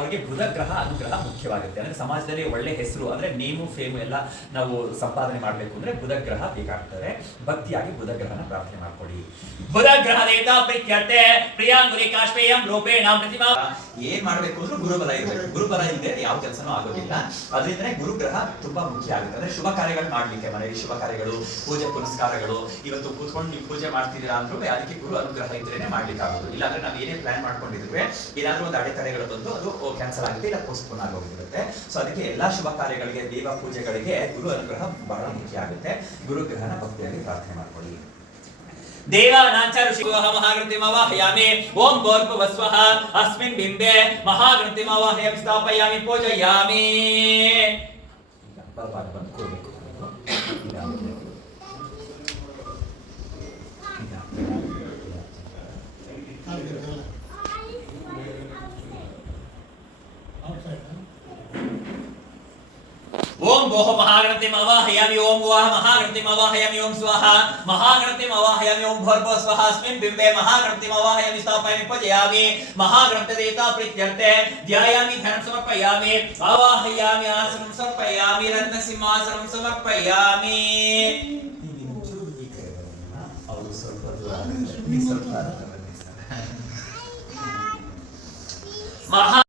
ಅವರಿಗೆ ಬುಧ ಗ್ರಹ ಅನುಗ್ರಹ ಮುಖ್ಯವಾಗುತ್ತೆ. ಅಂದ್ರೆ ಸಮಾಜದಲ್ಲಿ ಒಳ್ಳೆ ಹೆಸರು ಅಂದ್ರೆ ನೇಮು ಫೇಮು ಎಲ್ಲ ನಾವು ಸಂಪಾದನೆ ಮಾಡಬೇಕು ಅಂದ್ರೆ ಬುಧ ಗ್ರಹ ಬೇಕಾಗ್ತದೆ. ಭಕ್ತಿಯಾಗಿ ಬುಧ ಗ್ರಹನ ಪ್ರಾರ್ಥನೆ ಮಾಡ್ಕೊಳ್ಳಿ. ಬುಧ ಗ್ರಹ ದೇವತಾ ಪ್ರೀತ್ಯರ್ತೆ ಪ್ರಿಯಾಂಗುಲಿ ಕಾಶ್ಮೇಯಂ ರೂಪೇಣ ಪ್ರತಿಮಾ. ಏನ್ ಮಾಡ್ಬೇಕು ಅಂದ್ರೆ ಗುರುಬಲ ಇರಬೇಕು. ಗುರುಬಲ ಇಲ್ಲದೆ ಯಾವ ಕೆಲಸನೂ ಆಗೋದಿಲ್ಲ. ಅದರಿಂದನೇ ಗುರುಗ್ರಹ ತುಂಬಾ ಮುಖ್ಯ ಆಗುತ್ತೆ. ಅಂದ್ರೆ ಶುಭ ಕಾರ್ಯಗಳು ಮಾಡ್ಲಿಕ್ಕೆ, ಮನೆಯಲ್ಲಿ ಶುಭ ಕಾರ್ಯಗಳು, ಪೂಜೆ ಪುನಸ್ಕಾರಗಳು, ಇವತ್ತು ಕೂತ್ಕೊಂಡು ನೀವು ಪೂಜೆ ಮಾಡ್ತಿದ್ದೀರಾ ಅಂದ್ರೂ ಅದಕ್ಕೆ ಗುರು ಅನುಗ್ರಹ ಇದ್ರೇನೆ ಮಾಡ್ಲಿಕ್ಕೆ ಆಗೋದು. ಇಲ್ಲಾಂದ್ರೆ ನಾವು ಏನೇ ಪ್ಲಾನ್ ಮಾಡ್ಕೊಂಡಿದ್ವಿ ಏನಾದ್ರೂ ಒಂದು ಅಡೆತಡೆಗಳು ಬಂದು ಅದು ಕ್ಯಾನ್ಸಲ್ ಆಗುತ್ತೆ, ಇಲ್ಲ ಪೋಸ್ಟ್ಪೋನ್ ಆಗೋಗಿರುತ್ತೆ. ಸೊ ಅದಕ್ಕೆ ಎಲ್ಲಾ ಶುಭ ಕಾರ್ಯಗಳಿಗೆ, ದೇವ ಪೂಜೆಗಳಿಗೆ ಗುರು ಅನುಗ್ರಹ ಬಹಳ ಮುಖ್ಯ ಆಗುತ್ತೆ. ಗುರುಗ್ರಹನ ಭಕ್ತಿಯಾಗಿ ಪ್ರಾರ್ಥನೆ ಮಾಡ್ಕೊಳ್ಳಿ. ದೇವಾನಾಂಚ ಋಷಿಗೋಹ ಮಹಾಗಣಪತಿಮವಾಹಯಾಮಿ. ಓಂ ಭೂರ್ಭುವಸ್ವಃ ಅಸ್ಮಿನ್ ಬಿಂಬೆ ಮಹಾಗಣಪತಿಮವಾಹಯಂ ಸ್ಥಾಪಯಾಮಿ ಪೂಜಯಾಮಿ. ಓಂ ಭೋಃ ಮಹಾಗಣಪತಿಂ ಅವಾಹಯಾಮಿ. ಓಂ ವಾಹ ಮಹಾಗಣಪತಿಂ ಅವಾಹಯಾಮಿ. ಓಂ ಸ್ವಾಹ ಮಹಾಗಣಪತಿಂ ಅವಾಹಯಾಮಿ. ಓಂ ಭೂರ್ಭುವಃ ಸ್ವಃ ಅಸ್ಮಿನ್ ಬಿಂಬೆ ಮಹಾಗಣಪತಿಂ ಅವಾಹಯಾಮಿ ಸ್ಥಾಪಯಾಮಿ ಪೂಜಯಾಮಿ. ಮಹಾಗಣಪತಿ ದೇವತಾ ಪ್ರೀತ್ಯರ್ತೆ ಧ್ಯಾಯಾಮಿ ಧನಂ ಸಮರ್ಪಯಾಮಿ. ಆವಾಹಯಾಮಿ ಆಸನಂ ಸಮರ್ಪಯಾಮಿ. ರತ್ನ ಸಿಂಹಾಸನಂ ಸಮರ್ಪಯಾಮಿ. ಅವರು ಸ್ವಲ್ಪ ದೂರ